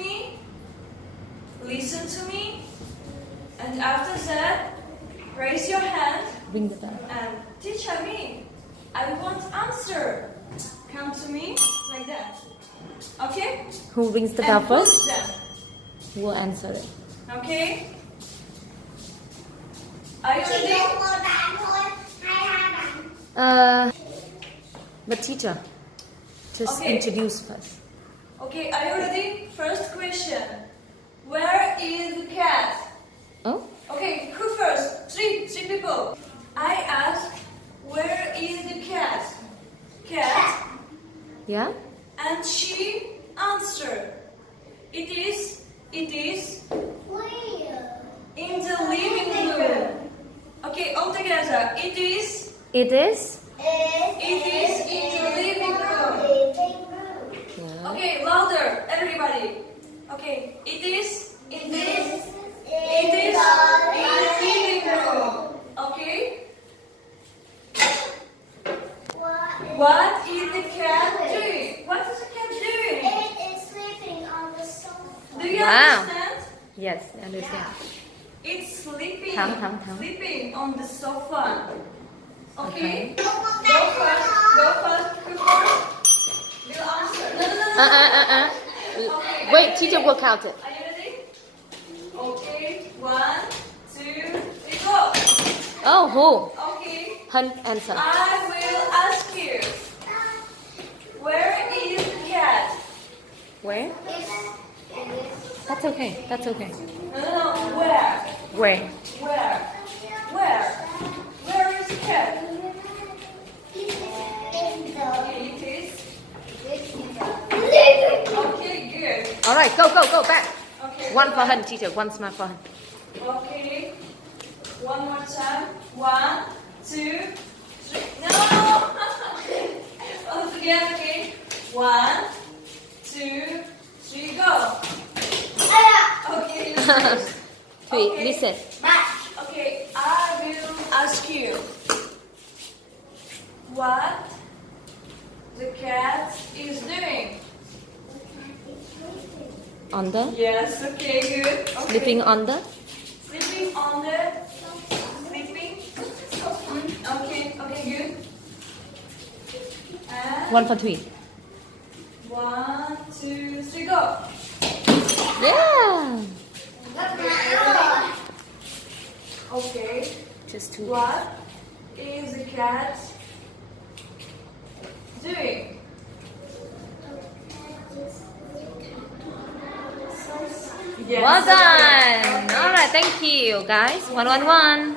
me, listen to me, and after that, raise your hand Ring the bell. and teacher me. I want answer. Come to me like that. Okay? Who rings the bell And push first? them. Who will answer it? Okay? Are you ready? But teacher, just Okay. introduce first. Okay, are you ready? First question. Where is the cat? Oh, Okay, who first? Three people. I ask, where is the cat? Cat. yeah. And she answered, it is in the living room. Okay, all together. It is It is. in the living room. Yeah. Okay, louder, everybody. Okay, it is in the living room. Okay. What is the cat doing? What is the cat doing? Do you Wow. understand? Yes, I understand. It's sleeping. Thắng. Sleeping on the sofa. Okay. Okay. Go first. Who first? Will answer. No. Okay, Wait, are you teacher ready? will count it. Are you ready? Okay. 1, 2, 3, go. Oh, who? Okay. Hun answer. I will ask you. Where is the cat? Where? That's okay. That's okay. No. Where? Where? Where is the cat? Okay, it is. Okay, good. All right, go back. Okay. One for Hun, teacher. One smile for Hun. Okay. One more time. 1, 2, 3. No. All together. Okay. 1, 2, 3. Go. Okay. Thủy, Okay. listen. Okay. I will ask you. What the cat is doing? On the? Yes. Okay. Good. Okay. Sleeping on the? Sleeping on the sleeping. Okay, good. And One for Thủy. 1, 2, 3, go. Yeah. Okay. Just two. What is the cat doing? Yes, Well okay. done. Okay. All right, thank you, guys. 111.